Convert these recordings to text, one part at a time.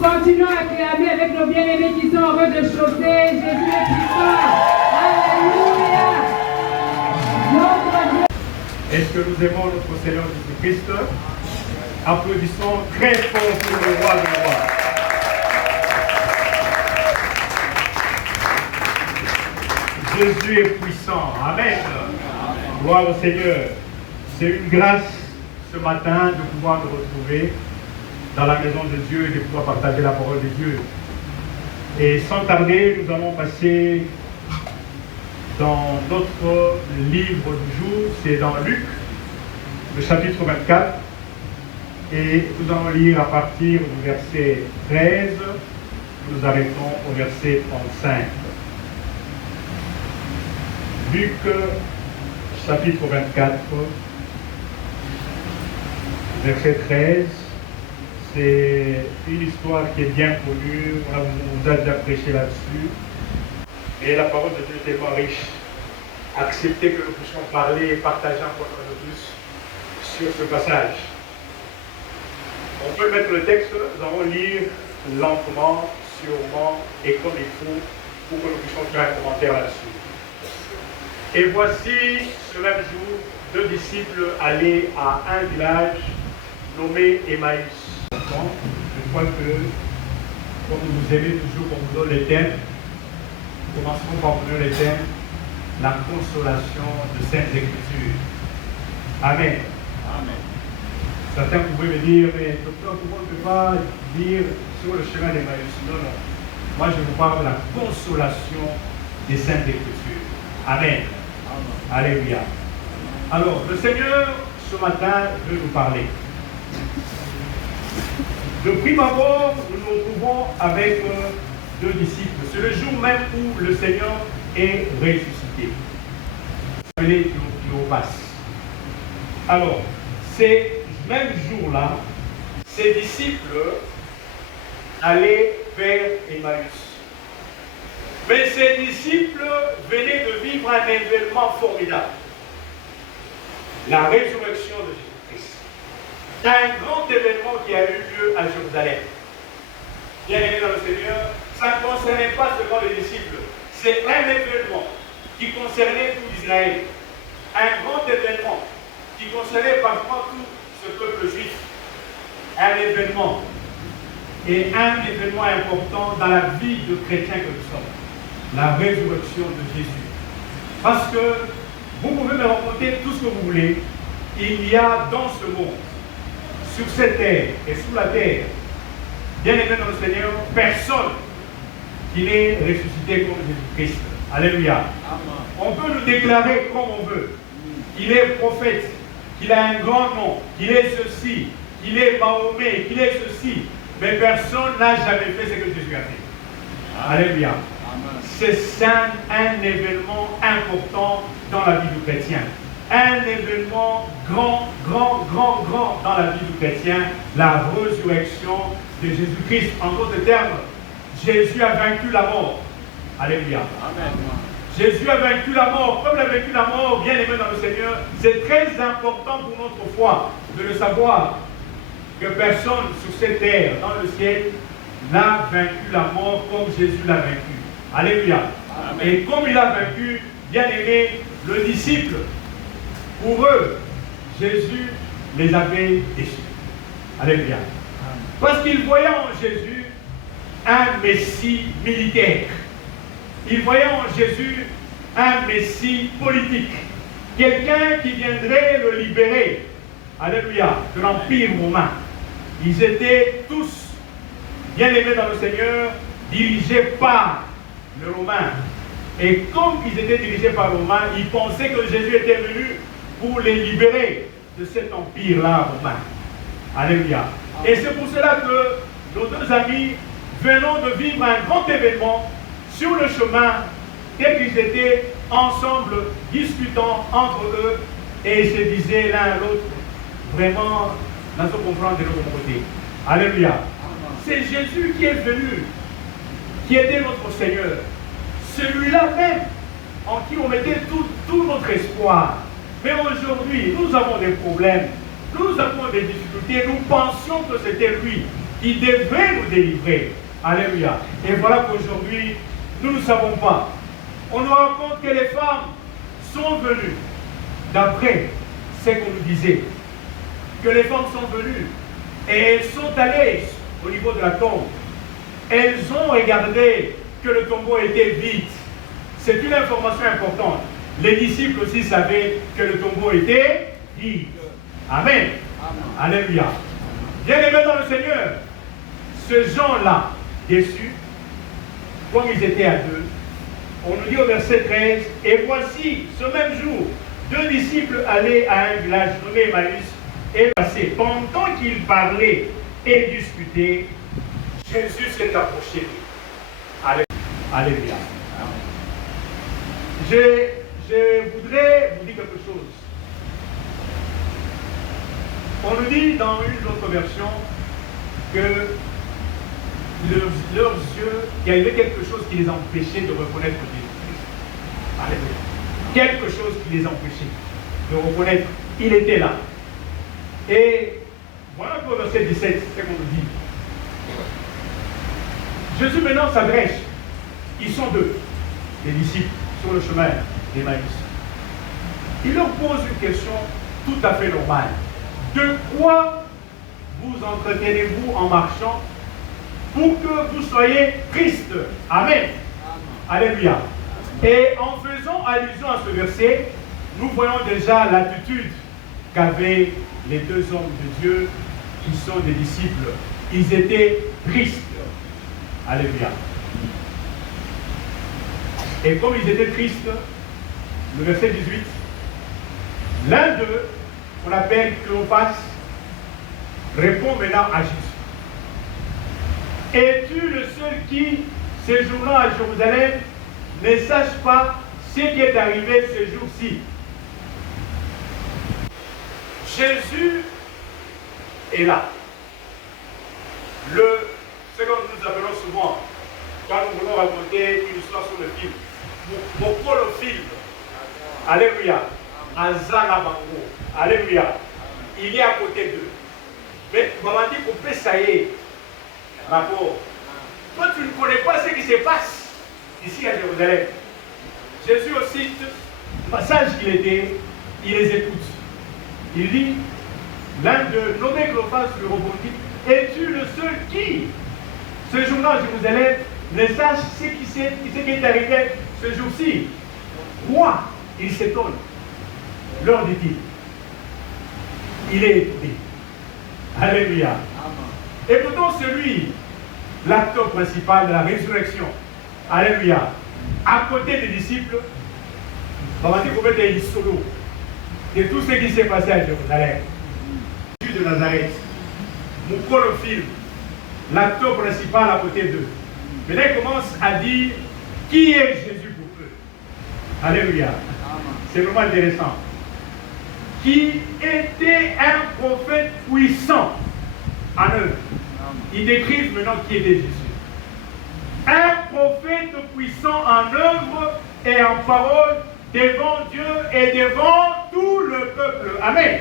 continuons à acclamer avec nos bien-aimés qui sont en rez-de-chaussée. Jésus est puissant. Alléluia. Notre Dieu. Est-ce que nous aimons notre Seigneur Jésus-Christ? Applaudissons très fort pour le roi des rois. Jésus est puissant. Amen. Gloire au Seigneur. C'est une grâce ce matin de pouvoir nous retrouver dans la maison de Dieu et de pouvoir partager la parole de Dieu. Et sans tarder, nous allons passer dans notre livre du jour, c'est dans Luc, le chapitre 24. Et nous allons lire à partir du verset 13, nous arrêtons au verset 35. Luc, chapitre 24, verset 13, c'est une histoire qui est bien connue, on vous a déjà prêché là-dessus. Et la parole de Dieu est tellement riche. Acceptez que nous puissions parler et partager encore un peu plus sur ce passage. On peut mettre le texte, nous allons lire lentement, sûrement et comme il faut pour que nous puissions faire un commentaire là-dessus. Et voici, ce même jour, 2 disciples allaient à un village nommé Emmaüs. Je crois que, comme vous aimez toujours qu'on vous donne les thèmes, commencerons par vous donner les thèmes, la consolation de Saintes Écritures. Amen. Amen. Certains pouvaient me dire, mais docteur, pourquoi on ne peut pas dire sur le chemin d'Emmaüs? Non, non. Moi, je vous parle de la consolation des Saintes Écritures. Amen. Amen. Alléluia. Alors, le Seigneur, ce matin, veut nous parler. De prime abord, nous nous retrouvons avec 2 disciples. C'est le jour même où le Seigneur est ressuscité. Appelé Cléopas. Alors, ces même jour-là, ses disciples allaient vers Emmaüs. Mais ses disciples venaient de vivre un événement formidable. La résurrection de Jésus-Christ. Un grand événement qui a eu lieu à Jérusalem. Bien-aimés dans le Seigneur, ça ne concernait pas seulement les disciples. C'est un événement qui concernait tout Israël. Un grand événement qui concernait parfois tout ce peuple juif. Un événement. Et un événement important dans la vie de chrétiens que nous sommes. La résurrection de Jésus. Parce que vous pouvez me raconter tout ce que vous voulez. Il y a dans ce monde, sur cette terre et sous la terre, bien aimé dans le Seigneur, personne qui n'est ressuscité comme Jésus-Christ. Alléluia. On peut nous déclarer comme on veut. Qu'il est prophète, qu'il a un grand nom, qu'il est ceci, qu'il est Mahomet, qu'il est ceci. Mais personne n'a jamais fait ce que Jésus a fait. Alléluia. C'est un événement important dans la vie du chrétien. Un événement grand dans la vie du chrétien, la résurrection de Jésus-Christ. En d'autres termes, Jésus a vaincu la mort. Alléluia. Amen. Jésus a vaincu la mort. Comme il a vaincu la mort, bien aimé dans le Seigneur, c'est très important pour notre foi de le savoir que personne sur cette terre, dans le ciel, n'a vaincu la mort comme Jésus l'a vaincu. Alléluia. Amen. Et comme il a vaincu, bien aimé, le disciple, pour eux, Jésus les avait déçus. Alléluia. Amen. Parce qu'ils voyaient en Jésus un Messie militaire. Ils voyaient en Jésus un Messie politique. Quelqu'un qui viendrait le libérer. Alléluia. De l'Empire romain. Ils étaient tous, bien aimés dans le Seigneur, dirigés par le Romain. Et comme ils étaient dirigés par le Romain, ils pensaient que Jésus était venu pour les libérer de cet empire-là romain. Alléluia. Et c'est pour cela que nos 2 amis venons de vivre un grand événement sur le chemin, dès qu'ils étaient ensemble, discutant entre eux, et ils se disaient l'un à l'autre, vraiment, nous allons comprendre de notre côté. Alléluia. C'est Jésus qui est venu, qui était notre Seigneur. Celui-là même, en qui on mettait tout notre espoir. Mais aujourd'hui, nous avons des problèmes, nous avons des difficultés, nous pensions que c'était lui. qui devait nous délivrer. Alléluia. Et voilà qu'aujourd'hui, nous ne savons pas. On nous raconte que les femmes sont venues, d'après ce qu'on nous disait, que les femmes sont venues et elles sont allées au niveau de la tombe. Elles ont regardé que le tombeau était vide. C'est une information importante. Les disciples aussi savaient que le tombeau était vide. Amen. Amen. Alléluia. Bien-aimés dans le Seigneur, ces gens-là, déçus, comme ils étaient à deux, on nous dit au verset 13, et voici, ce même jour, deux disciples allaient à un village nommé Emmaüs et passaient. Pendant qu'ils parlaient et discutaient, Jésus s'est approché d'eux. Alléluia. Je voudrais vous dire quelque chose. On nous dit dans une autre version que leurs yeux, il y avait quelque chose qui les empêchait de reconnaître Jésus-Christ. Alléluia. Quelque chose qui les empêchait de reconnaître. Il était là. Et voilà pour le verset 17, c'est ce qu'on nous dit. Jésus maintenant s'adresse. Ils sont deux, les disciples, sur le chemin d'Emmaüs. Il leur pose une question tout à fait normale. De quoi vous entretenez-vous en marchant pour que vous soyez tristes? Amen. Alléluia. Et en faisant allusion à ce verset, nous voyons déjà l'attitude qu'avaient les deux hommes de Dieu qui sont des disciples. Ils étaient tristes. Alléluia. Et comme ils étaient tristes, le verset 18, l'un d'eux, qu'on appelle Cléopas, répond maintenant à Jésus. Es-tu le seul qui, séjournant à Jérusalem, ne sache pas ce qui est arrivé ce jour-ci? Jésus est là. Ce que nous appelons souvent, quand nous voulons raconter une histoire sur le film, mon film. Alléluia. Azana Bango. Alléluia. Il est à côté d'eux. Mais maman dit qu'on peut ça y est. Rapport. Toi, tu ne connais pas ce qui se passe ici à Jérusalem. Jésus aussi, passage qu'il était, il les écoute. Il dit, l'un de nommé Cléopas lui répondit, es-tu le seul qui, ce jour-là à Jérusalem, ne sache ce qui est arrivé ce jour-ci? Quoi? Il s'étonne. Leur dit-il. Il est étonné. Alléluia. Et pourtant celui, l'acteur principal de la résurrection, alléluia, à côté des disciples, on va dire qu'on était solo de tout ce qui s'est passé à Jérusalem. Jésus de Nazareth, mon film, l'acteur principal à côté d'eux. Maintenant il commence à dire qui est Jésus pour eux. Alléluia. C'est vraiment intéressant. Qui était un prophète puissant en œuvre. Ils décrivent maintenant qui était Jésus. Un prophète puissant en œuvre et en parole devant Dieu et devant tout le peuple. Amen.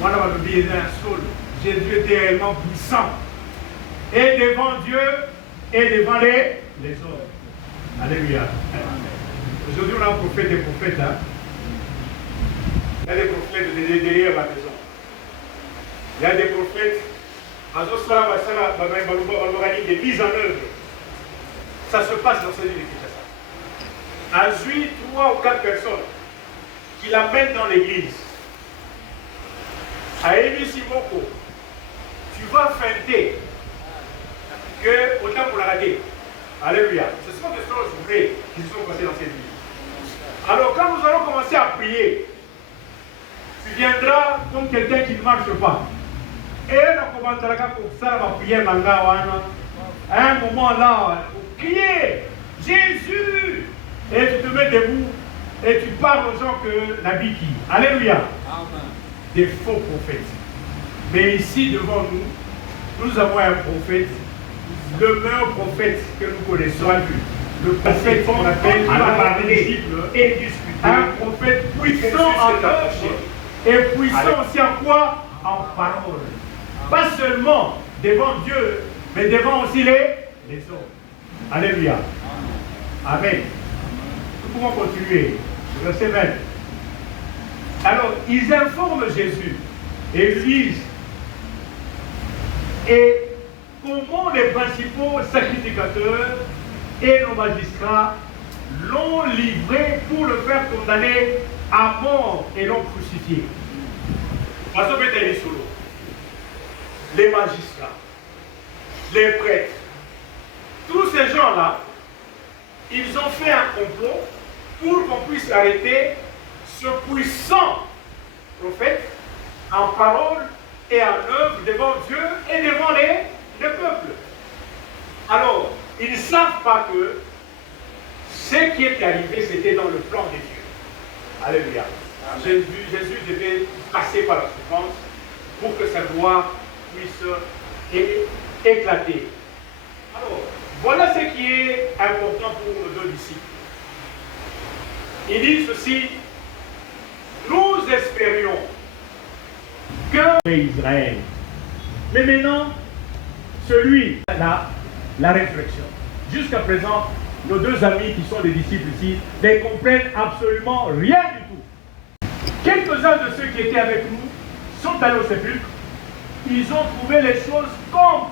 Moi, on va oublier un seul. Jésus était réellement puissant. Et devant Dieu et devant les hommes. Alléluia. Aujourd'hui, on a un prophète et prophètes. Hein? Il y a des prophètes derrière la maison. Il y a des prophètes. Des mises en œuvre. Ça se passe dans cette ville de Kinshasa. Azui, 3 ou 4 personnes qui l'amènent dans l'église. À Émi Simoko, tu vas feinter que autant pour la rater. Alléluia. Ce sont des choses vraies qui se sont passées dans cette ville. Alors quand nous allons commencer à prier, tu viendras comme quelqu'un qui ne marche pas. Et on commencera comme ça, on va prier à un moment là, crier Jésus. Et tu te mets debout et tu parles aux gens que l'habit qui. Alléluia. Amen. Des faux prophètes. Mais ici devant nous, nous avons un prophète, le meilleur prophète que nous connaissons. Le prophète qu'on appelle parler et discuter. Un prophète puissant en œuvre et puissant aussi en quoi? En parole. Pas seulement devant Dieu, mais devant aussi les hommes. Alléluia. Amen. Nous pouvons continuer. Verset 20. Alors, ils informent Jésus et lui disent, et comment les principaux sacrificateurs et nos magistrats l'ont livré pour le faire condamner à mort et l'ont crucifié. Les magistrats, les prêtres, tous ces gens-là, ils ont fait un complot pour qu'on puisse arrêter ce puissant prophète en parole et en œuvre devant Dieu et devant le peuple. Alors, ils ne savent pas que ce qui est arrivé, c'était dans le plan de Dieu. Alléluia. Jésus devait passer par la souffrance pour que sa gloire puisse éclater. Alors, voilà ce qui est important pour nos deux disciples. Il dit ceci, nous espérions que Israël. Mais maintenant, la réflexion. Jusqu'à présent, nos deux amis qui sont des disciples ici ne comprennent absolument rien du tout. Quelques-uns de ceux qui étaient avec nous sont allés au sépulcre. Ils ont trouvé les choses comme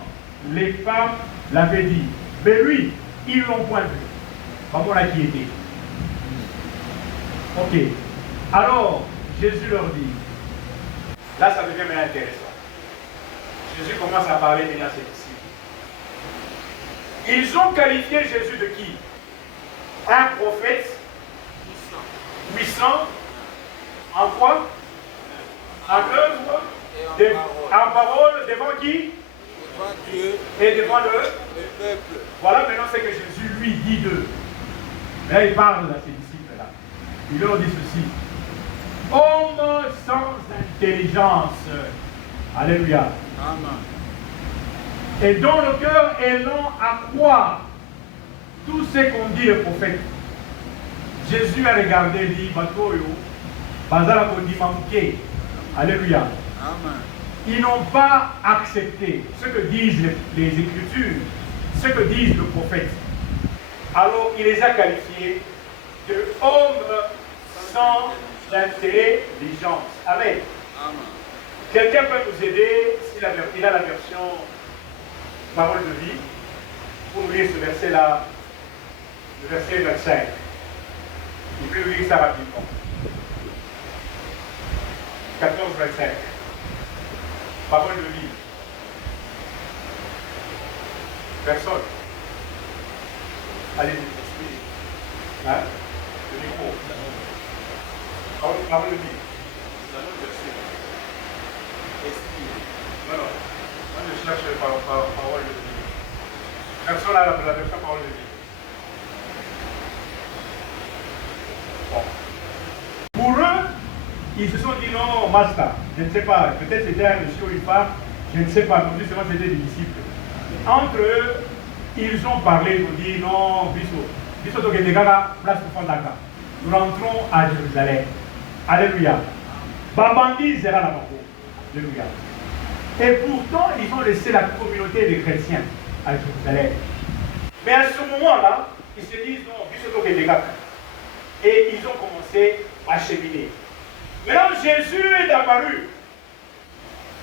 les femmes l'avaient dit. Mais lui, ils ne l'ont point vu. Comment là qui était. Ok. Alors, Jésus leur dit, là ça devient maintenant intéressant. Jésus commence à parler maintenant à ses disciples. Ils ont qualifié Jésus de qui? Un prophète puissant. En quoi? En œuvre, en parole, devant qui? Devant Dieu et devant le peuple. Voilà maintenant ce que Jésus lui dit d'eux. Là il parle à ses disciples là. Il leur dit ceci. Homme sans intelligence. Alléluia. Amen. Et dont le cœur est lent à croire tout ce qu'ont dit les prophètes. Jésus a regardé et dit, Batoyo, Bazala Kondi manqué. Alléluia. Amen. Ils n'ont pas accepté ce que disent les Écritures, ce que disent le prophète. Alors il les a qualifiés de hommes sans intelligence. Amen. Amen. Quelqu'un peut nous aider, s'il a la version parole de vie, pour nous lire ce verset-là, le verset 25. Il peut nous lire ça rapidement. 14-25. Parole de vie. Personne. Allez-y. Hein? Le micro. Parole de vie. Non, non. Moi je cherche parole de vie. Personne n'a la version parole de vie. Bon. Pour eux, ils se sont dit non, master, je ne sais pas, peut-être c'était un monsieur ou une femme, je ne sais pas, non plus seulement c'était des disciples. Entre eux, ils ont parlé, ils ont dit non, Bisso Togedegaga, place pour Fondaka. Nous rentrons à Jérusalem. Alléluia. Babandi sera la mort. Alléluia. Et pourtant, ils ont laissé la communauté des chrétiens à Jérusalem. Mais à ce moment-là, ils se disent non, Bisso Togedegaga. Et ils ont commencé à cheminer. Maintenant, Jésus est apparu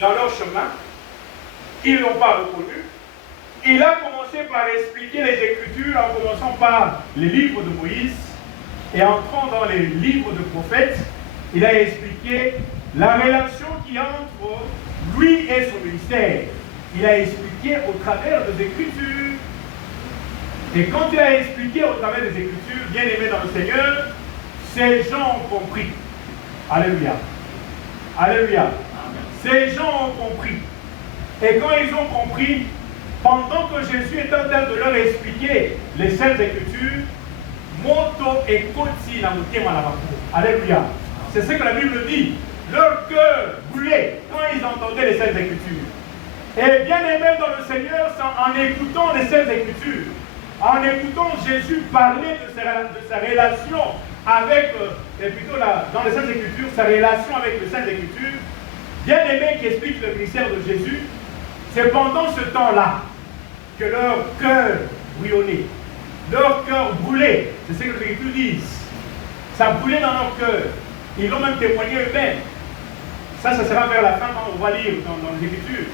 dans leur chemin. Ils ne l'ont pas reconnu. Il a commencé par expliquer les Écritures en commençant par les livres de Moïse et entrant dans les livres de prophètes. Il a expliqué la relation qui entre lui et son ministère. Il a expliqué au travers des Écritures. Et quand il a expliqué au travers des Écritures, bien aimés dans le Seigneur, ces gens ont compris. Alléluia. Alléluia. Ces gens ont compris. Et quand ils ont compris, pendant que Jésus est en train de leur expliquer les Saintes Écritures, Moto et Koti na mutema na bakou. Alléluia. C'est ce que la Bible dit. Leur cœur brûlait quand ils entendaient les Saintes Écritures. Et bien aimés dans le Seigneur, en écoutant les Saintes Écritures, en écoutant Jésus parler de sa relation avec, et plutôt dans les Saintes Écritures, sa relation avec les Saintes Écritures, bien aimé qui explique le ministère de Jésus, C'est pendant ce temps-là que leur cœur brûlait, leur cœur brûlait. C'est ce que les Écritures disent. Ça brûlait dans leur cœur. Ils l'ont même témoigné eux-mêmes. Ça sera vers la fin quand on va lire dans les Écritures.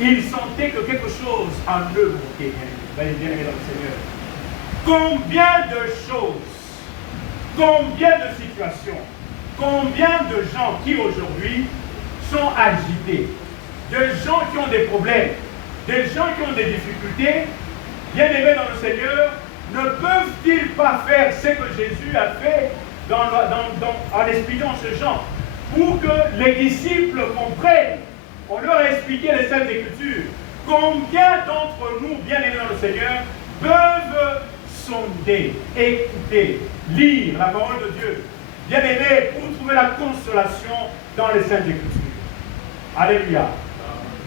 Ils sentaient que quelque chose en eux montait. Bien aimé dans le Seigneur. Combien de choses, combien de situations, combien de gens qui aujourd'hui sont agités, de gens qui ont des problèmes, des gens qui ont des difficultés, bien aimés dans le Seigneur, ne peuvent-ils pas faire ce que Jésus a fait en expliquant ce genre, pour que les disciples comprennent? On leur a expliqué les Saintes Écritures. Combien d'entre nous, bien aimés dans le Seigneur, peuvent sonder, écouter, lire la parole de Dieu, bien aimés, pour trouver la consolation dans les Saintes Écritures? Alléluia.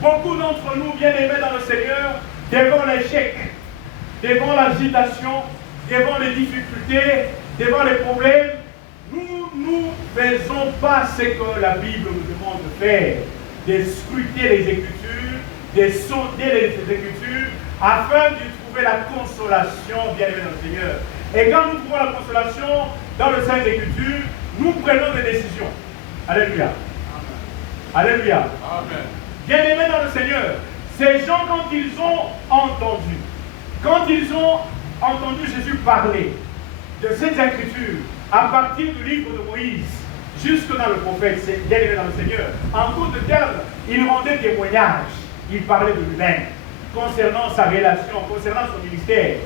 Beaucoup d'entre nous, bien aimés dans le Seigneur, devant l'échec, devant l'agitation, devant les difficultés, devant les problèmes, nous ne faisons pas ce que la Bible nous demande de faire, de scruter les Écritures, de sonder les Écritures, afin de trouver la consolation, bien aimé dans le Seigneur. Et quand nous trouvons la consolation dans le Saint Écriture, nous prenons des décisions. Alléluia. Amen. Alléluia. Amen. Bien aimé dans le Seigneur, ces gens, quand ils ont entendu Jésus parler de cette Écriture, à partir du livre de Moïse, jusque dans le prophète, bien aimé dans le Seigneur, en cours de terme, il rendait témoignage, il parlait de lui-même, concernant sa relation, concernant son ministère.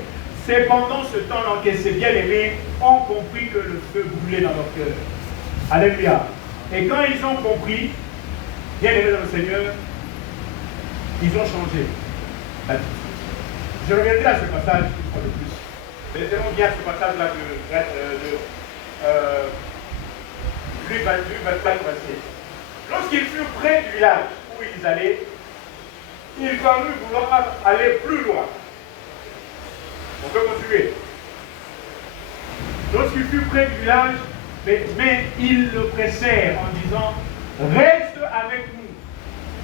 C'est pendant ce temps-là que ces bien-aimés ont compris que le feu brûlait dans leur cœur. Alléluia. Et quand ils ont compris, bien-aimés dans le Seigneur, ils ont changé d'attitude. Je reviendrai à ce passage une fois de plus. Laissez-moi bien ce passage-là de Luc 22, 24, 26. Lorsqu'ils furent près du village où ils allaient, ils parurent vouloir aller plus loin. On peut continuer. Lorsqu'ils furent près du village, mais ils le pressèrent en disant, reste avec nous,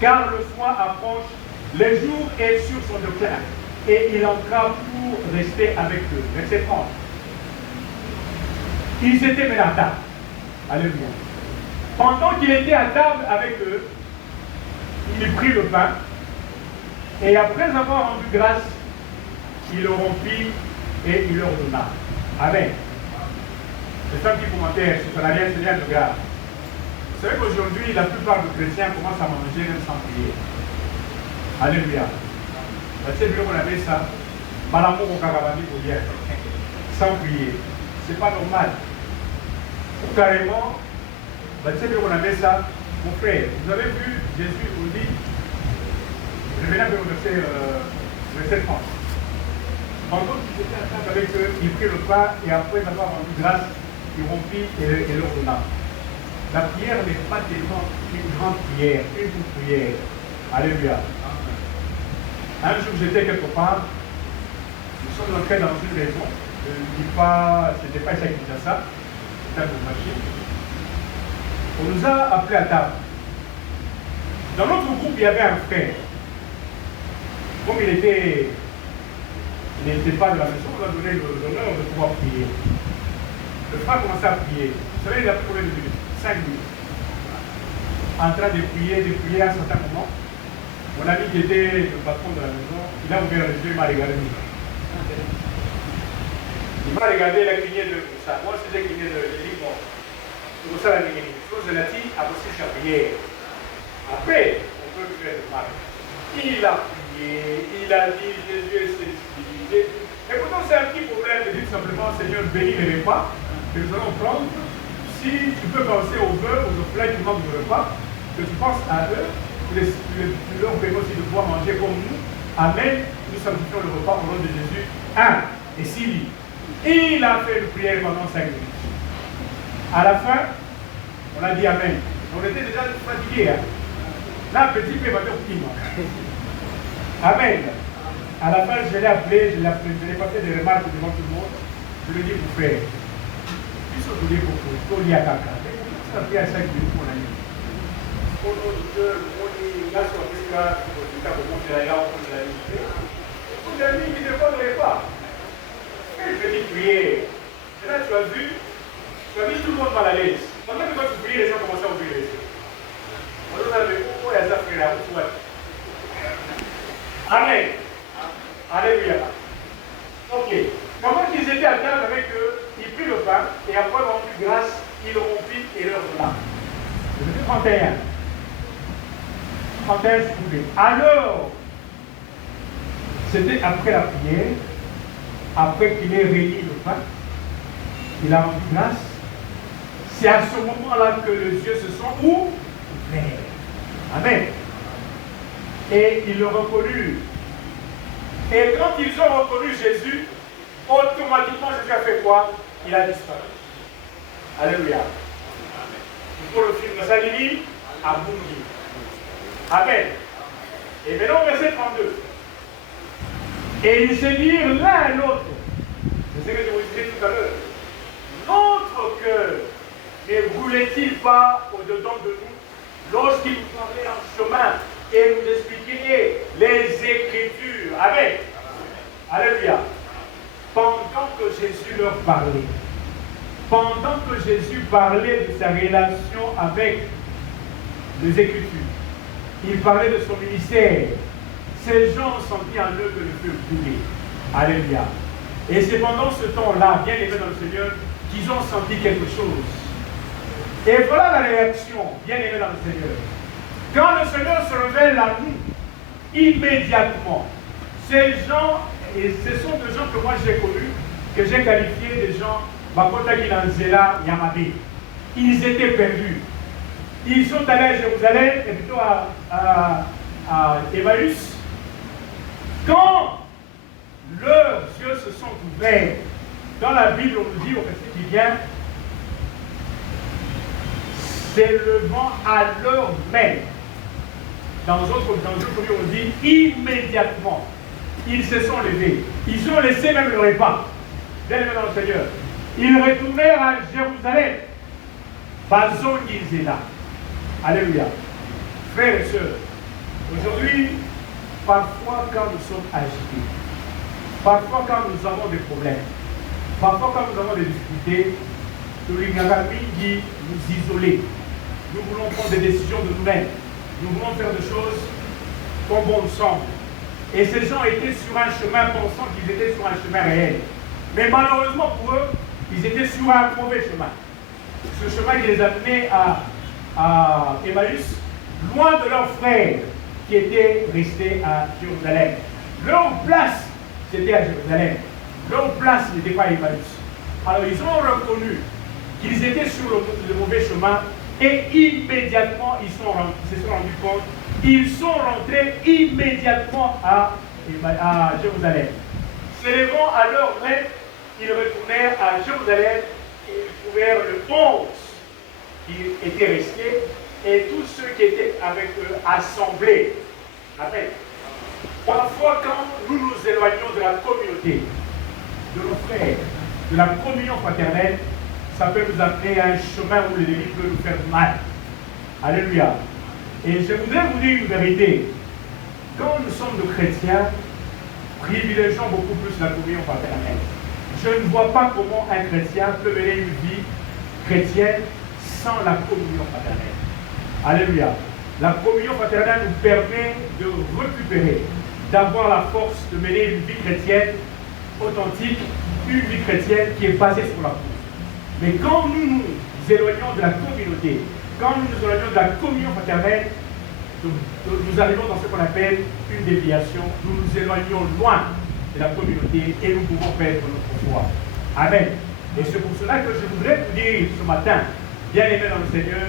car le soir approche, le jour est sur son déclin. Et il entra pour rester avec eux. Verset 30. Ils étaient mis à table. Alléluia. Pendant qu'il était à table avec eux, il prit le pain et après avoir rendu grâce, il le rompit et il leur donna. Amen. C'est ça un petit commentaire, ça n'a rien de grave. Vous savez qu'aujourd'hui, la plupart des chrétiens commencent à manger même sans prier. Alléluia. C'est mieux qu'on avait ça. Sans prier. C'est pas normal. Ou carrément, c'est mieux qu'on avait ça. Mon frère, vous avez vu, Jésus vous dit, je vais au verset 30. Pendant qu'il était à table avec eux, il prit le pain et après avoir rendu grâce, il rompit et leur donna. La prière n'est pas tellement une grande prière, une courte prière. Alléluia. Un jour, j'étais quelque part, nous sommes entrés dans une maison, je ne dis pas, ce n'était pas ici à Kinshasa, c'était un machine. On nous a appelés à table. Dans notre groupe, il y avait un frère. Comme il n'était pas de la maison, on a donné l'honneur de pouvoir prier. Le frère a commencé à prier. Vous savez, il a pris combien de minutes? 5 minutes. En train de prier à un certain moment. Mon ami qui était le patron de la maison, il a ouvert les yeux, il m'a regardé. Il m'a regardé, il a cligné de ça. Moi, j'ai cligné de livre. C'est pour ça la ligne. Chose de la tige a aussi sa prière. Après, on peut lui faire le mal. Il a prié, il a dit Jésus est sensibilisé. Et pourtant, c'est un petit problème de dire simplement Seigneur, bénis les repas que nous allons prendre. Si tu peux penser aux veuves, aux orphelins qui manquent de repas, que tu penses à eux. Nous leur permet aussi de pouvoir manger comme nous. Amen. Nous sanctifions le repas au nom de Jésus. 1. Et 6 lit. Il a fait une prière pendant 5 minutes. À la fin, on a dit Amen. On était déjà fatigués. Hein? Là, petit peu, va dire Amen. À la fin, je l'ai appelé, je l'ai passé des remarques devant tout le monde. Je lui ai dit, vous frère, puis se donner beaucoup, il y a caca. Mais pourquoi tu as pris à 5 minutes, mon ami? Au nom de Dieu, on est là sur Vous avez dit qu'il ne faudrait pas. Et je dis prier. Et là, tu as vu tout le monde mal à l'aise. Pendant que toi tu pries, les gens commencent à ouvrir les yeux. On nous a dit, pourquoi il y a ça, frère, Amen. Alléluia. Ok. Comment ils étaient à table avec eux, ils prirent le pain, et après avoir eu grâce, ils le rompirent et leur donnèrent. Verset 31. 31, s'il vous plaît. Alors, c'était après la prière, après qu'il ait réuni le pain, il a rendu grâce. C'est à ce moment-là que les yeux se sont ouverts. Amen. Et ils le reconnurent. Et quand ils ont reconnu Jésus, automatiquement Jésus a fait quoi? Il a disparu. Alléluia. Pour le film de Salini, à Bungi. Amen. Et maintenant, verset 32. Et ils se dirent l'un à l'autre. C'est ce que je vous disais tout à l'heure. Notre cœur ne brûlait-il pas au-dedans de nous lorsqu'il nous parlait en chemin et nous expliquait les Écritures? Amen. Alléluia. Pendant que Jésus leur parlait, pendant que Jésus parlait de sa relation avec les Écritures, il parlait de son ministère. Ces gens ont senti en eux que le feu brûlait. Alléluia. Et c'est pendant ce temps-là, bien aimés dans le Seigneur, qu'ils ont senti quelque chose. Et voilà la réaction, bien aimés dans le Seigneur. Quand le Seigneur se révèle à nous, immédiatement, ces gens, et ce sont des gens que moi j'ai connus, que j'ai qualifiés de gens, Bakota Gilanzela Yamabe. Ils étaient perdus. Ils sont allés à Jérusalem, et plutôt à Emmaüs. Quand leurs yeux se sont ouverts, dans la Bible, on nous dit au verset qui vient, s'élevant à l'heure même. Dans d'autres communes, on dit immédiatement. Ils se sont levés. Ils ont laissé même le repas. Bien aimé dans le Seigneur. Ils retournèrent à Jérusalem. Bazon Gizela. Alléluia. Frères et sœurs, aujourd'hui, parfois quand nous sommes agités, parfois quand nous avons des problèmes, parfois quand nous avons des difficultés, nous nous isoler. Nous voulons prendre des décisions de nous-mêmes. Nous voulons faire des choses comme bon nous semble. Et ces gens étaient sur un chemin pensant qu'ils étaient sur un chemin réel. Mais malheureusement pour eux, ils étaient sur un mauvais chemin. Ce chemin qui les amenait à Emmaüs, loin de leurs frères qui étaient restés à Jérusalem. Leur place, c'était à Jérusalem. Leur place n'était pas à Emmaüs. Alors ils ont reconnu qu'ils étaient sur le mauvais chemin et immédiatement ils se sont rendus compte. Ils sont rentrés immédiatement à Jérusalem. S'élevant à l'heure même, ils retournèrent à Jérusalem et ils trouvèrent le 11 qui étaient restés et tous ceux qui étaient avec eux assemblés. Amen. Parfois, quand nous nous éloignons de la communauté, de nos frères, de la communion fraternelle, ça peut nous amener à un chemin où l'ennemi peut nous faire mal. Alléluia. Et je voudrais vous dire une vérité. Quand nous sommes de chrétiens, privilégions beaucoup plus la communion fraternelle. Je ne vois pas comment un chrétien peut mener une vie chrétienne sans la communion fraternelle. Alléluia. La communion fraternelle nous permet de récupérer, d'avoir la force de mener une vie chrétienne authentique, une vie chrétienne qui est basée sur la foi. Mais quand nous nous éloignons de la communauté, quand nous nous éloignons de la communion fraternelle, nous arrivons dans ce qu'on appelle une déviation. Nous nous éloignons loin de la communauté et nous pouvons perdre notre foi. Amen. Et c'est pour cela que je voudrais vous dire ce matin, bien aimé dans le Seigneur,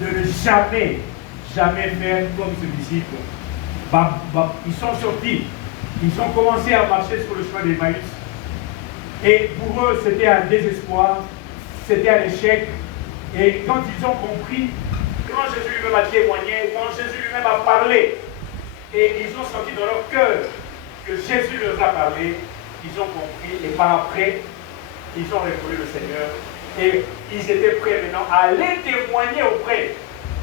de ne jamais faire comme ce disciple. Ils sont sortis, ils ont commencé à marcher sur le chemin d'Emmaüs. Et pour eux, c'était un désespoir, c'était un échec. Et quand ils ont compris, quand Jésus lui-même a témoigné, quand Jésus lui-même a parlé, et ils ont senti dans leur cœur que Jésus leur a parlé, ils ont compris, et par après, ils ont reconnu le Seigneur, et ils étaient prêts maintenant à aller témoigner auprès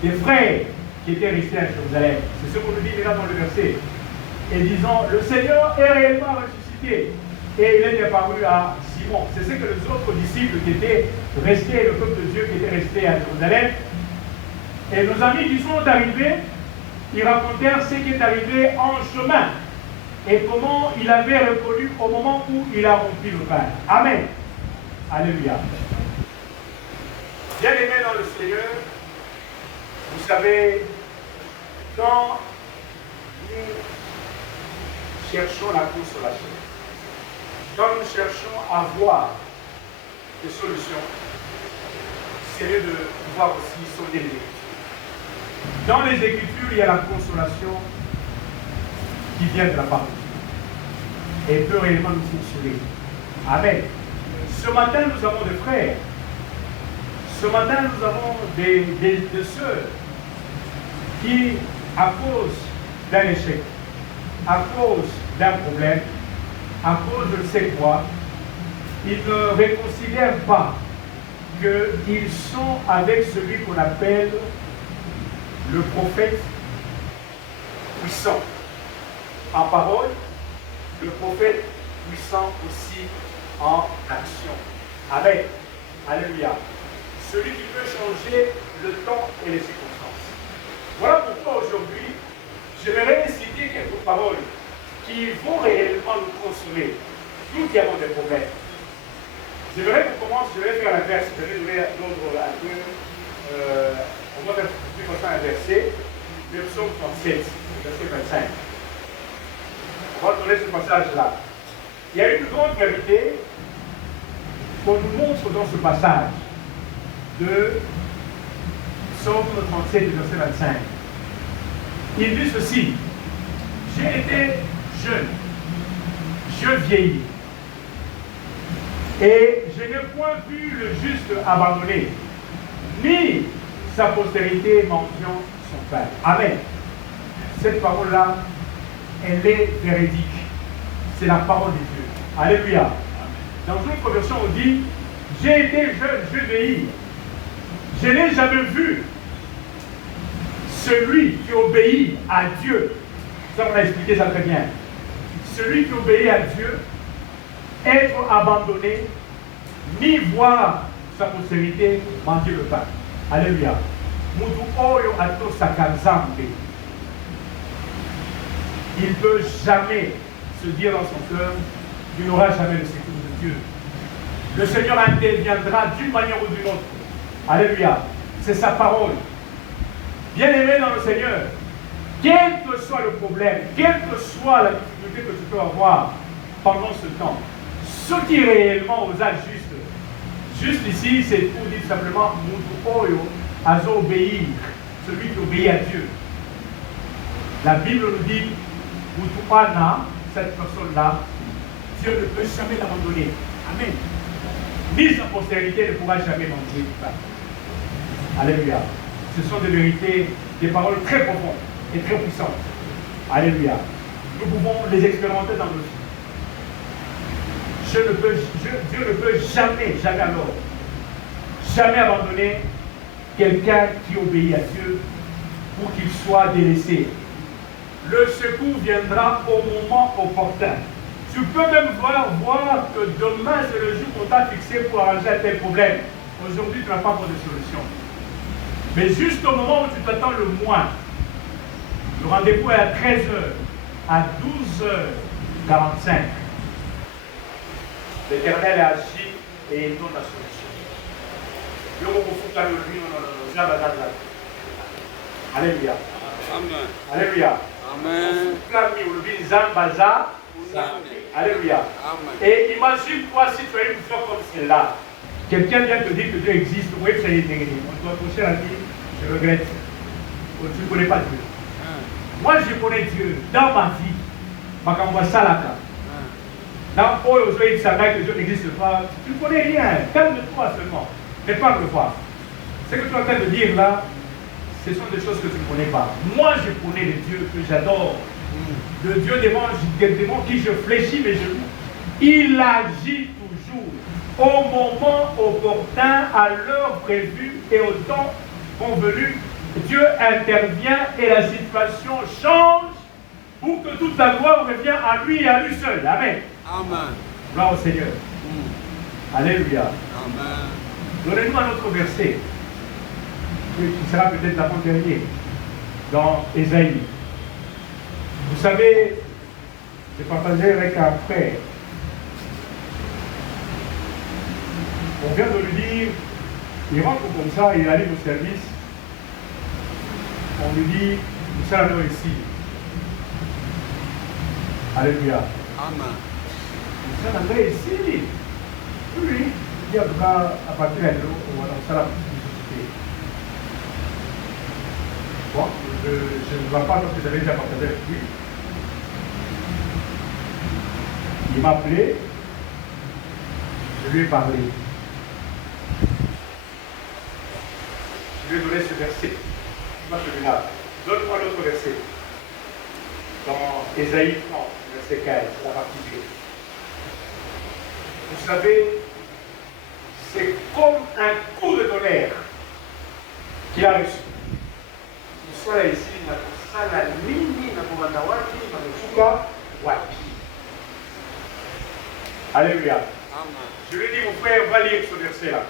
des frères qui étaient restés à Jérusalem. C'est ce qu'on nous dit maintenant dans le verset. Et disant, le Seigneur est réellement ressuscité. Et il est apparu à Simon. C'est ce que les autres disciples qui étaient restés, le peuple de Dieu qui était resté à Jérusalem. Et nos amis qui sont arrivés, ils racontèrent ce qui est arrivé en chemin. Et comment il avait reconnu au moment où il a rompu le pain. Amen. Alléluia. Bien aimé dans le Seigneur, vous savez, quand nous cherchons la consolation, quand nous cherchons à voir des solutions, c'est mieux de pouvoir aussi sonner les Écritures. Dans les Écritures, il y a la consolation qui vient de la part de Dieu et peut réellement nous consoler. Amen. Ce matin, nous avons des frères. Ce matin, nous avons des sœurs qui, à cause d'un échec, à cause d'un problème, à cause de ne sais quoi, ils ne réconsidèrent pas qu'ils sont avec celui qu'on appelle le prophète puissant. En parole, le prophète puissant aussi en action. Amen. Alléluia. Celui qui peut changer le temps et les circonstances. Voilà pourquoi aujourd'hui, j'aimerais citer quelques paroles qui vont réellement nous consoler. Nous qui avons des problèmes. J'aimerais qu'on commence, je vais faire l'inverse, je vais donner l'ordre un peu, on va faire plus comme ça un verset, le psaume 37, verset 25. On va donner ce passage-là. Il y a une grande vérité qu'on nous montre dans ce passage de Psaume 37, verset 25. Il dit ceci: j'ai été jeune, je vieillis, et je n'ai point vu le juste abandonné, ni sa postérité mendiant son pain. Amen. Cette parole-là, elle est véridique. C'est la parole de Dieu. Alléluia. Dans une autre version, on dit: j'ai été jeune, je vieillis. Je n'ai jamais vu celui qui obéit à Dieu. Ça, on a expliqué ça très bien. Celui qui obéit à Dieu, être abandonné, ni voir sa postérité manger le pain. Alléluia. Mutu oyo ato sakanzambe. Il ne peut jamais se dire dans son cœur qu'il n'aura jamais le secours de Dieu. Le Seigneur interviendra d'une manière ou d'une autre. Alléluia. C'est sa parole. Bien-aimé dans le Seigneur, quel que soit le problème, quelle que soit la difficulté que tu peux avoir pendant ce temps, ce qui réellement aux âges juste ici, c'est pour dire simplement Mutu oyo azo obéir, celui qui obéit à Dieu. La Bible nous dit Mutu ana, cette personne-là, Dieu ne peut jamais l'abandonner. Amen. Ni sa postérité ne pourra jamais manger du pain. Alléluia. Ce sont des vérités, des paroles très profondes et très puissantes. Alléluia. Nous pouvons les expérimenter dans nos vies. Dieu ne peut jamais, jamais alors, jamais abandonner quelqu'un qui obéit à Dieu pour qu'il soit délaissé. Le secours viendra au moment opportun. Tu peux même voir que demain c'est le jour qu'on t'a fixé pour arranger un tel problème. Aujourd'hui, tu n'as pas encore de solution. Mais juste au moment où tu t'attends le moins, le rendez-vous est à 13h, à 12h45. L'Éternel a agi et il donne la solution. Alléluia. Amen. Alléluia. Amen. Alléluia. Amen. Et imagine-toi si tu as une foi comme celle-là. Quelqu'un vient te dire que Dieu existe. Oui, ça y est, ton cher ami, je regrette. Tu ne connais pas Dieu. Moi, je connais Dieu dans ma vie. Makamwa Salaka. Dans Paul, que Dieu n'existe pas. Tu ne connais rien. Calme-toi seulement. Mais parle-toi. Ce que tu es en train de dire là, ce sont des choses que tu ne connais pas. Moi, je connais le Dieu que j'adore. Le Dieu des démons qui je fléchis mes genoux. Il agit toujours au moment opportun, à l'heure prévue et au temps convenu Dieu intervient et la situation change pour que toute la gloire revienne à lui et à lui seul. Amen. Amen. Gloire au Seigneur. Alléluia. Amen. Donnez-nous un autre verset, qui sera peut-être l'avant-dernier, dans Ésaïe. Vous savez, j'ai partagé avec un frère. On vient de lui dire, il rentre comme ça, il arrive au service. On lui dit, nous sommes ici. Alléluia. Amen. Nous sommes ici. Oui. Il dit en tout cas, à partir de là, on sera publicité. Bon, je ne vois pas parce que j'avais déjà partagé avec lui. Il m'a appelé, je lui ai parlé. Je lui ai donné ce verset. Pas celui-là. Donne-moi l'autre verset. Dans Ésaïe 30, verset 15, la partie B. Vous savez, c'est comme un coup de tonnerre qu'il a reçu. Nous sommes ici, nous sommes la mini, nous sommes wapi. Alléluia. Amen. Je lui ai dit, mon frère, va lire ce verset-là.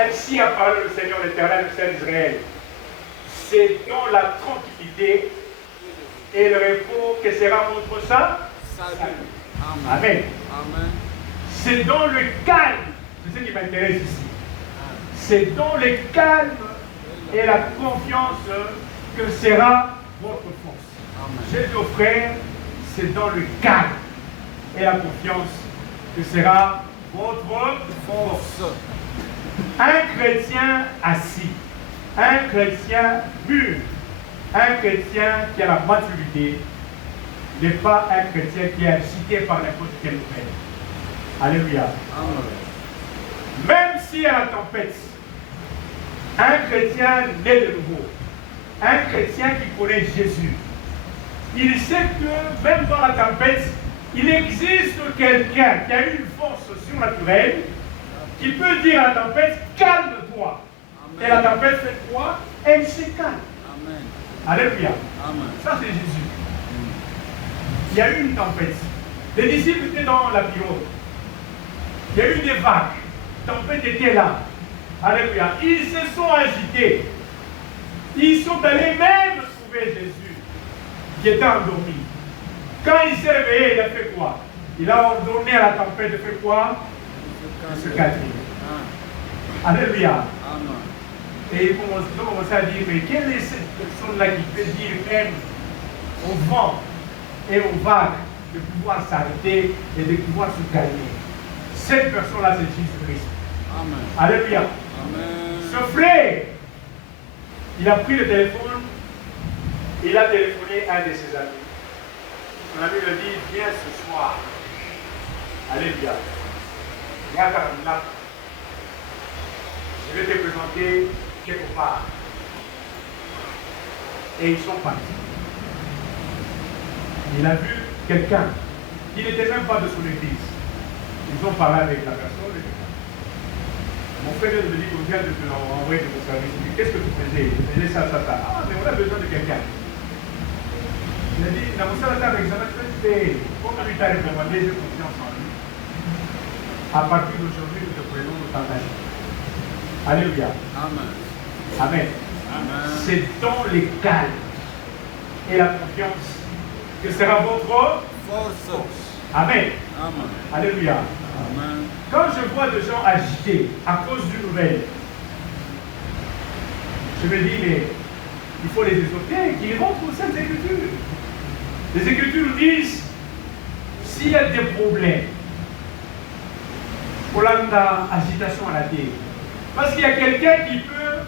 Ainsi a parlé le Seigneur l'Éternel, le Seigneur d'Israël. C'est dans la tranquillité et le repos que sera votre salut. Amen. Amen. Amen. C'est dans le calme, c'est ce qui m'intéresse ici. C'est dans le calme et la confiance que sera votre force. Amen. J'ai dit aux frères, c'est dans le calme et la confiance que sera votre force. Un chrétien assis, un chrétien mûr, un chrétien qui a la maturité n'est pas un chrétien qui est agité par n'importe quelle nouvelle. Alléluia. Amen. Même s'il y a la tempête, un chrétien né de nouveau, un chrétien qui connaît Jésus, il sait que même dans la tempête, il existe quelqu'un qui a une force surnaturelle qui peut dire à la tempête, calme-toi. Et la tempête fait quoi? Elle se calme. Amen. Alléluia. Amen. Ça c'est Jésus. Il y a eu une tempête. Les disciples étaient dans la pirogue. Il y a eu des vagues. La tempête était là. Alléluia. Ils se sont agités. Ils sont allés même trouver Jésus, qui était endormi. Quand il s'est réveillé, il a fait quoi? Il a ordonné à la tempête de faire quoi? De se calmer. Alléluia. Amen. Et ils ont commencé à dire, mais quelle est cette personne-là qui peut dire même au vent et aux vagues de pouvoir s'arrêter et de pouvoir se calmer? Cette personne-là, c'est Jésus-Christ. Amen. Alléluia. Amen. Ce frère, il a pris le téléphone, il a téléphoné à un de ses amis. Son ami lui dit, viens ce soir. Alléluia. Viens à là. Je vais te présenter quelque part. Et ils sont partis. Il a vu quelqu'un qui n'était même pas de son église. Ils ont parlé avec la personne. Mon frère me dit qu'on vient de te envoyer de ton service. Il dit, qu'est-ce que tu faisais? Je faisais ça. Ah, mais on a besoin de quelqu'un. Il a dit, dans mon salle avec ça, comme lui t'a recommandé, j'ai confiance en lui. À partir d'aujourd'hui, nous te prenons nos tentations. Alléluia. Amen. Amen. Amen. C'est dans les calmes et la confiance que sera votre Force. Amen. Amen. Alléluia. Amen. Quand je vois des gens agités à cause d'une nouvelle, je me dis, mais il faut les exhorter, qu'ils rentrent au sein des Écritures. Les Écritures nous disent, s'il y a des problèmes, pour l'agitation à la terre, parce qu'il y a quelqu'un qui peut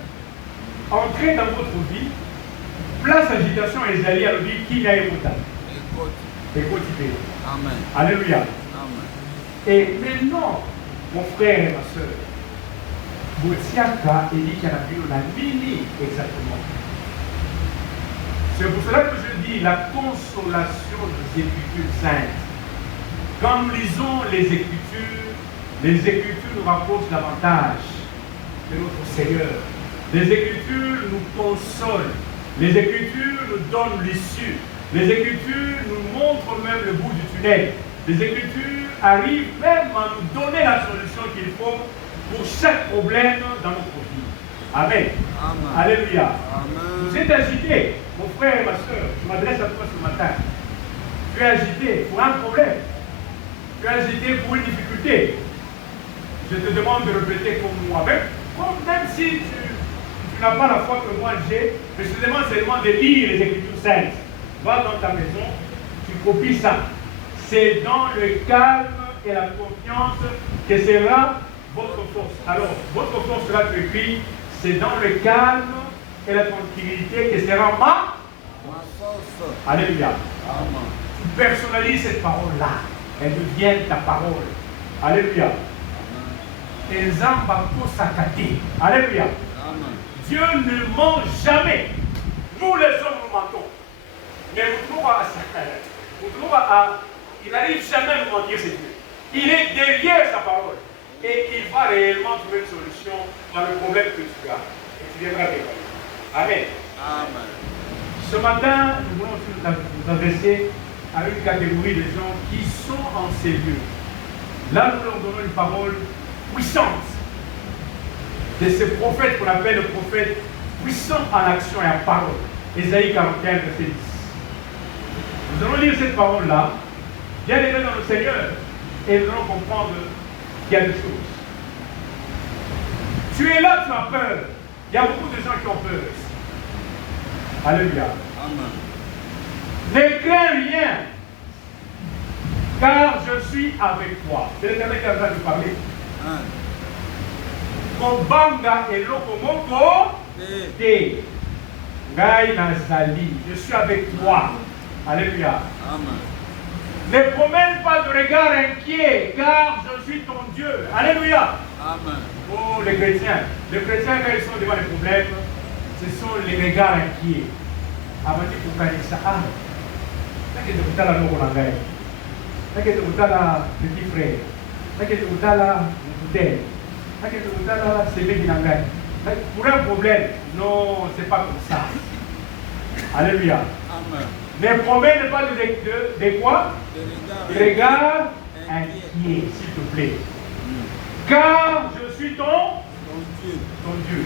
entrer dans votre vie, place agitation et Esaïe a dit, qui n'a écouté. Écoutez. Amen. Alléluia. Amen. Et maintenant, mon frère et ma soeur, Boutiaka, il dit qu'il y en a vu la mini exactement. C'est pour cela que je dis la consolation des Écritures saintes. Quand nous lisons les Écritures nous rapprochent davantage de notre Seigneur Les Écritures nous consolent. Les Écritures nous donnent l'issue. Les Écritures nous montrent même le bout du tunnel. Les Écritures arrivent même à nous donner la solution qu'il faut pour chaque problème dans notre vie. Amen. Amen. Alléluia. Amen. Vous êtes agité, mon frère et ma soeur. Je m'adresse à toi ce matin. Tu es agité pour un problème. Tu es agité pour une difficulté. Je te demande de répéter comme moi. Même si tu n'as pas la foi que moi j'ai, mais je te demande seulement de lire les Écritures saintes. Va dans ta maison, tu copies ça. C'est dans le calme et la confiance que sera votre force. Alors, votre force sera écrit, c'est dans le calme et la tranquillité que sera ma force. Alléluia. Amen. Tu personnalises cette parole-là. Elle devient ta parole. Alléluia. Et Alléluia. Amen. Dieu ne ment jamais. Nous les hommes nous mentons. Mais il n'arrive jamais à nous mentir, c'est Dieu. Il est derrière sa parole. Et il va réellement trouver une solution dans le problème que tu as. Et tu viendras témoigner. Amen. Amen. Ce matin, nous voulons nous adresser à une catégorie de gens qui sont en ces lieux. Là, nous leur donnons une parole puissante de ce prophète qu'on appelle le prophète puissant en action et en parole. Ésaïe 41, verset 10. Nous allons lire cette parole-là, bien aimé dans le Seigneur, et nous allons comprendre qu'il y a des choses. Tu es là, tu as peur. Il y a beaucoup de gens qui ont peur. Alléluia. Amen. Ne crains rien, car je suis avec toi. C'est l'Éternel qui est en train de parler. Kobanga et lokomoko te. Ngai nazali. Je suis avec toi. Alléluia. Amen. Ne promène pas de regard inquiet, car je suis ton Dieu. Alléluia. Amen. Oh, les chrétiens. Les chrétiens, quand ils sont devant les problèmes, ce sont les regards inquiets. Avant de dire ça, ah, t'inquiète pas la nourriture en gagne. T'inquiète pas la petit frère. T'inquiète pas la bouteille. T'inquiète pas la CV qui en gagne. Pour un problème, non, c'est pas comme ça. Alléluia. Amen. Ne promène pas de quoi? De regard inquiet, s'il te plaît. Car je suis ton Dieu.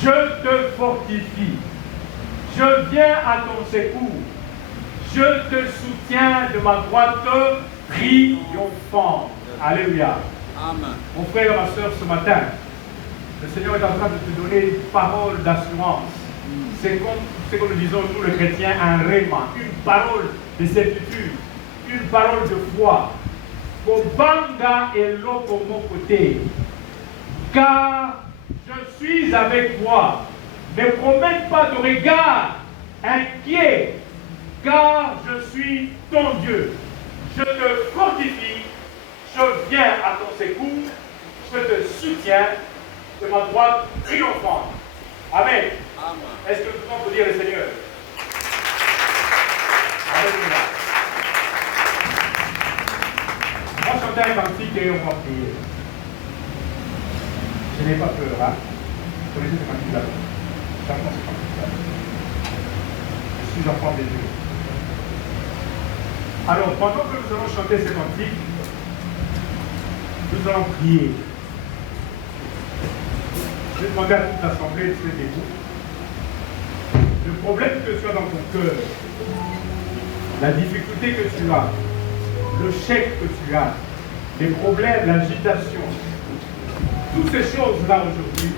Je te fortifie. Je viens à ton secours. Je te soutiens de ma droite triomphante. Alléluia. Amen. Mon frère et ma soeur, ce matin, le Seigneur est en train de te donner une parole d'assurance. C'est comme ce que nous disons, nous les chrétiens, un réma, une parole de certitude, une parole de foi. Kobanga et lokomo côté. Car je suis avec toi. Ne promène pas de regard inquiet, car je suis ton Dieu. Je te fortifie, je viens à ton secours, je te soutiens de ma droite triomphante. Amen. Amen. Est-ce que tout le monde peut dire le Seigneur? Alléluia. On va chanter un cantique et on va prier. Je n'ai pas peur, hein? Vous connaissez ce cantique-là? J'apprends ce cantique-là. Je suis enfant de Dieu. Alors, pendant que nous allons chanter ce cantique, nous allons prier. Je vais demander à toute l'assemblée de se debout. Le problème que tu as dans ton cœur, la difficulté que tu as, le chèque que tu as, les problèmes, l'agitation, toutes ces choses-là aujourd'hui,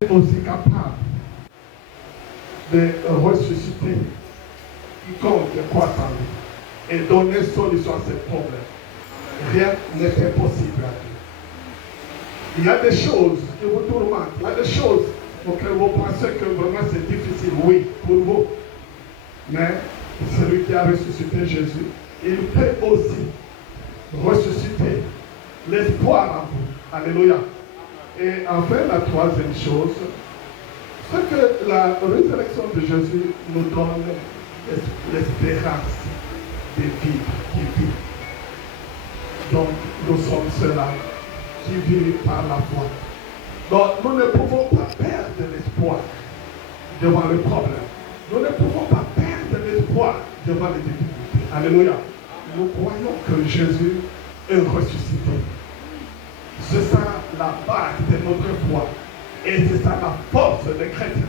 est aussi capable de ressusciter quiconque croit en lui et donner solution à ces problèmes. Rien n'est impossible à Dieu. Il y a des choses qui vous tourmentent, il y a des choses auxquelles vous pensez que vraiment c'est difficile, oui, pour vous. Mais celui qui a ressuscité Jésus, il peut aussi ressusciter l'espoir en vous. Alléluia. Et enfin, la troisième chose, c'est que la résurrection de Jésus nous donne l'espérance de vivre, qui vit. Donc, nous sommes ceux-là qui vivent par la foi. Donc, nous ne pouvons pas perdre l'espoir devant le problème. Nous ne pouvons pas perdre l'espoir devant les difficultés. Alléluia. Nous croyons que Jésus est ressuscité. C'est ça la base de notre foi. Et c'est ça la force des chrétiens.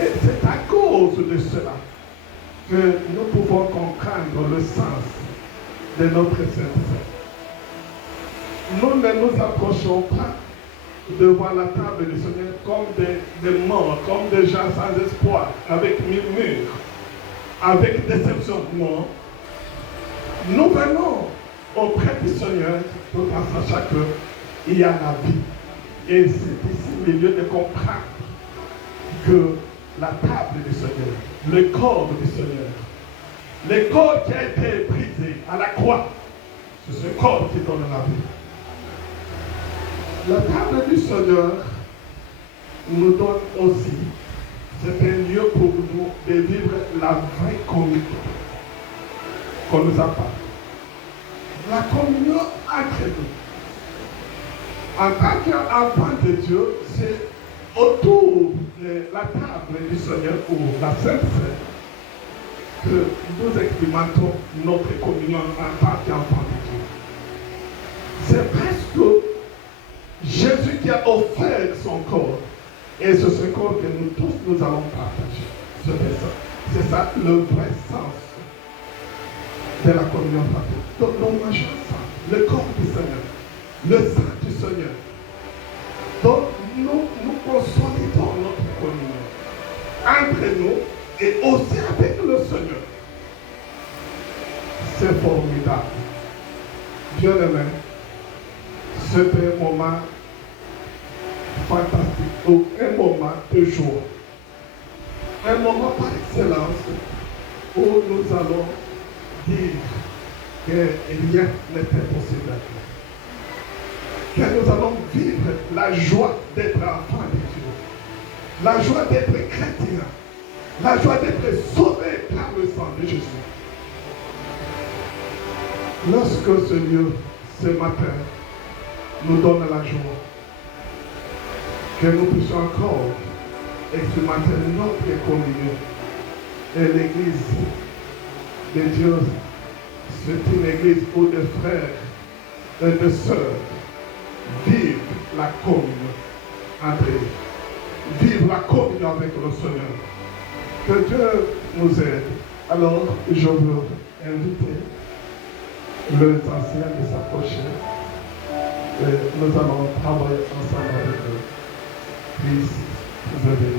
Et c'est à cause de cela que nous pouvons comprendre le sens de notre Saint-Saint. Nous ne nous approchons pas devant la table du Seigneur comme des morts, comme des gens sans espoir, avec murmure, avec déception. Non. Nous venons auprès du Seigneur tout en sachant qu'il y a la vie. Et c'est ici le lieu de comprendre que la table du Seigneur, le corps du Seigneur, le corps qui a été brisé à la croix, c'est ce corps qui donne la vie. La table du Seigneur nous donne aussi, c'est un lieu pour nous de vivre la vraie communion qu'on nous a parlé. La communion entre nous. En tant qu'enfant de Dieu, c'est autour de la table du Seigneur ou la Sainte Seine que nous expérimentons notre communion en tant qu'enfant de Dieu. C'est presque Jésus qui a offert son corps. Et c'est ce corps que nous tous nous allons partager. C'est ça le vrai sens de la communion fraternelle. Donc nous mangeons ensemble le corps du Seigneur, le sang du Seigneur. Donc nous consolidons notre communion entre nous et aussi avec le Seigneur. C'est formidable. Bien-aimé, c'est un moment fantastique, donc un moment de joie. Un moment par excellence où nous allons dire que rien n'est impossible à Dieu. Que nous allons vivre la joie d'être enfant de Dieu, la joie d'être chrétien, la joie d'être sauvé par le sang de Jésus. Lorsque ce Dieu, ce matin, nous donne la joie, que nous puissions encore expérimenter notre communion. Et l'église de Dieu, c'est une église où des frères et des sœurs vivent la communion entre eux, vivent la communion avec le Seigneur. Que Dieu nous aide. Alors, je veux inviter les anciens de s'approcher. Et nous allons travailler ensemble avec eux. Please, vous avez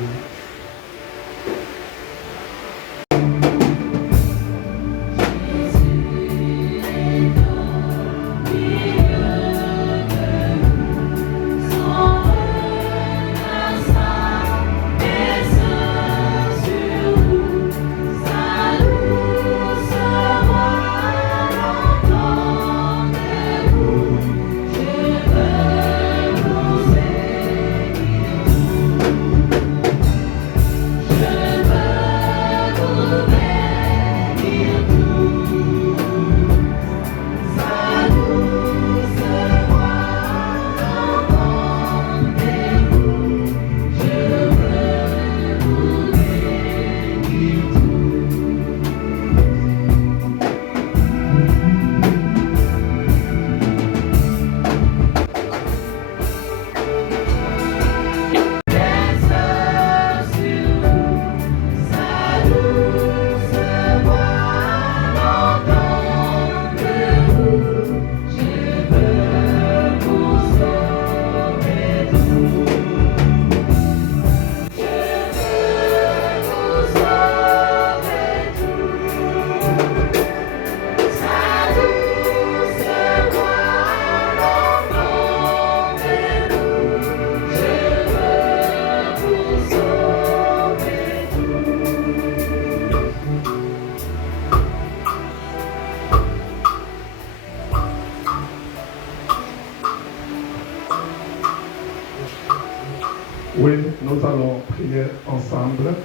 Oui, nous allons prier ensemble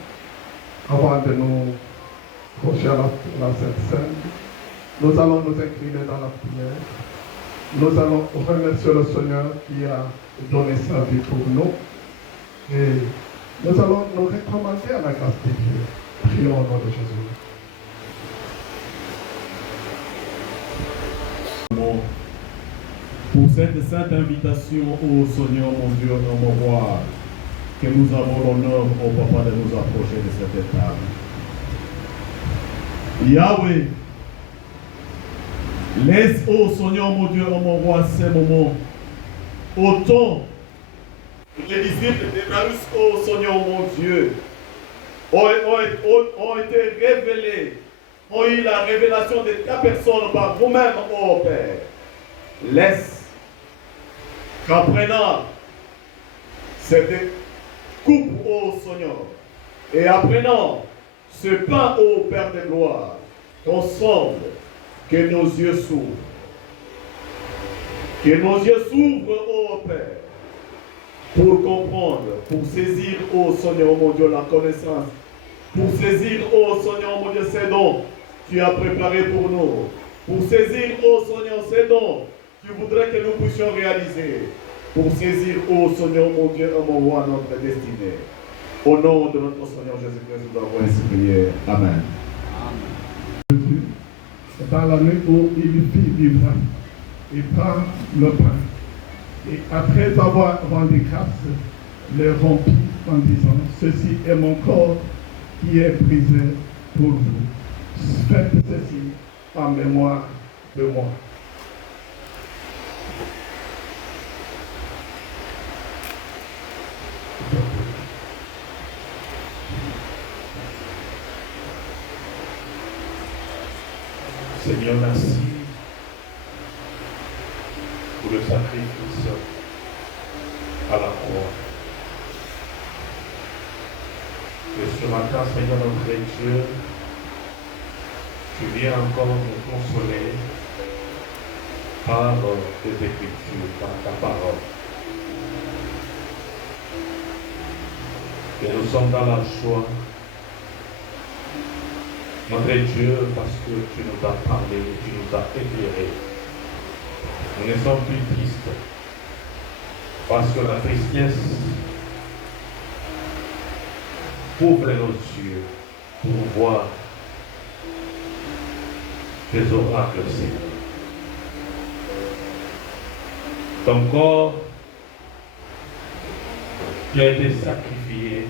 avant de nous approcher à la Sainte Seine. Nous allons nous incliner dans la prière Nous allons remercier le Seigneur qui a donné sa vie pour nous. Et nous allons nous recommander à la grâce de Dieu. Prions au nom de Jésus. Pour cette sainte invitation, ô Seigneur, mon Dieu, mon roi, que nous avons l'honneur, ô Papa, de nous approcher de cette table. Yahweh, laisse, ô Seigneur, mon Dieu, mon roi, ces moments, autant les disciples d'Emmaüs, ô Seigneur, mon Dieu, ont été révélés, ont eu la révélation de ta personne par vous-même, ô Père. Laisse qu'apprenant cette coupe, ô Seigneur, et apprenant ce pain, ô Père de gloire, qu'ensemble, que nos yeux s'ouvrent. Que nos yeux s'ouvrent, ô Père, pour comprendre, pour saisir, ô Seigneur, mon Dieu, la connaissance, pour saisir, ô Seigneur, mon Dieu, ces dons que tu as préparés pour nous, pour saisir, ô Seigneur, ces dons que tu voudrais que nous puissions réaliser, pour saisir, ô Seigneur, mon Dieu, mon roi, notre destinée. Au nom de notre Seigneur Jésus-Christ, nous avons ainsi prié. Amen. C'est dans la nuit où il fit vivre, il prend le pain. Et après avoir rendu grâce, le rompit en disant, ceci est mon corps qui est brisé pour vous. Faites ceci en mémoire de moi. Seigneur, merci pour le sacrifice à la croix. Et ce matin, Seigneur notre Dieu, tu viens encore nous consoler par tes Écritures, par ta parole. Et nous sommes dans la joie, notre Dieu, parce que tu nous as parlé, tu nous as éclairé. Nous ne sommes plus tristes, parce que la tristesse ouvre nos yeux pour voir tes oracles, Seigneur. Ton corps qui a été sacrifié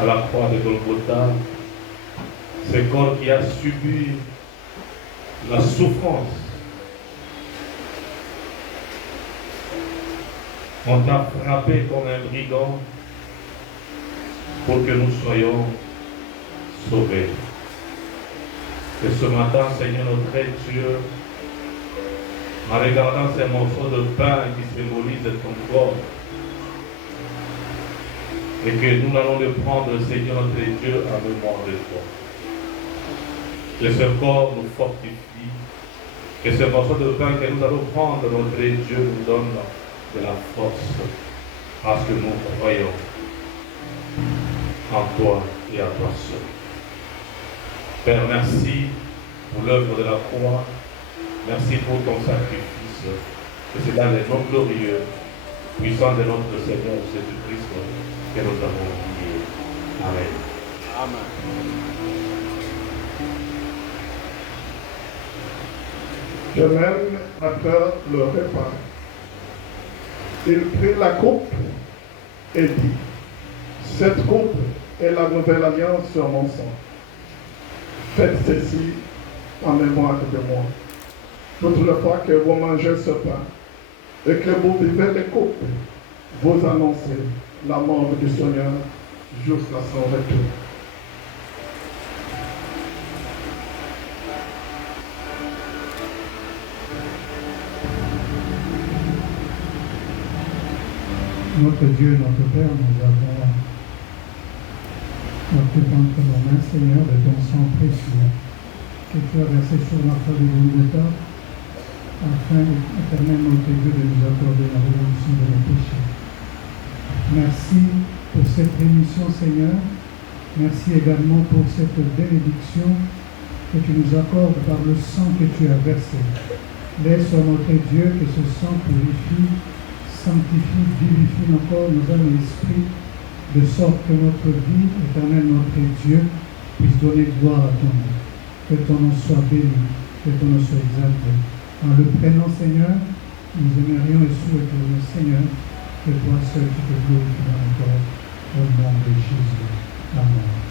à la croix de Golgotha, ce corps qui a subi la souffrance. On t'a frappé comme un brigand pour que nous soyons sauvés. Et ce matin, Seigneur notre Dieu, en regardant ces morceaux de pain qui symbolisent ton corps, et que nous allons le prendre, Seigneur notre Dieu, en mémoire de toi. Que ce corps nous fortifie, que ce morceau de pain que nous allons prendre, notre Dieu, nous donne de la force, parce que nous croyons en toi et à toi seul. Père, merci pour l'œuvre de la croix, merci pour ton sacrifice, que c'est dans les noms glorieux, puissants de notre Seigneur Jésus-Christ, que nous avons prié. Amen. Amen. De même, après le repas, il prit la coupe et dit, cette coupe est la nouvelle alliance sur mon sang. Faites ceci en mémoire de moi. Toute la fois que vous mangez ce pain et que vous buvez les coupes, vous annoncez la mort du Seigneur jusqu'à son retour. Notre Dieu, notre Père, nous avons notre entre nos mains, Seigneur, de ton sang précieux que tu as versé sur la croix de Golgotha, afin, éternel notre Dieu, de nous accorder la rédemption de nos péchés. Merci pour cette rémission, Seigneur. Merci également pour cette bénédiction que tu nous accordes par le sang que tu as versé. Laisse, ô notre Dieu, que ce sang purifie, sanctifie, vivifie encore nos âmes et esprits, de sorte que notre vie, éternel notre Dieu, puisse donner gloire à ton nom. Que ton nom soit béni, que ton nom soit exalté. En le prénom, Seigneur, nous aimerions et souhaiterions, Seigneur, que toi seul tu te glorifies dans le corps, au nom de Jésus. Amen.